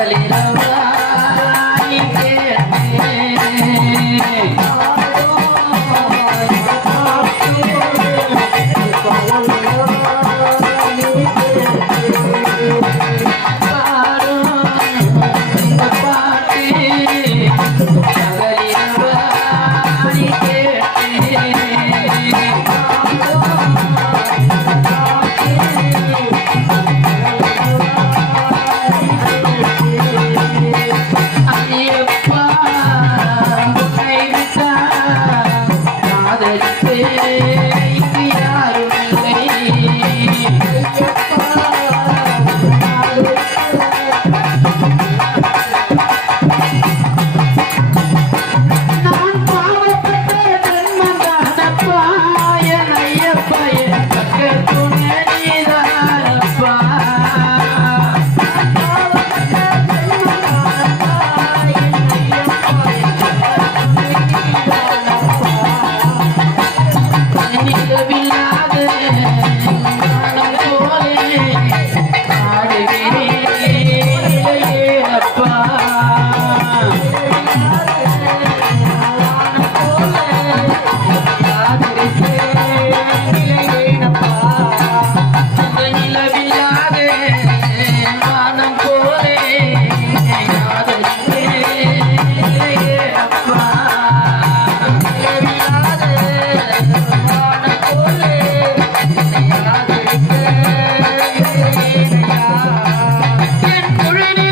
galera. Already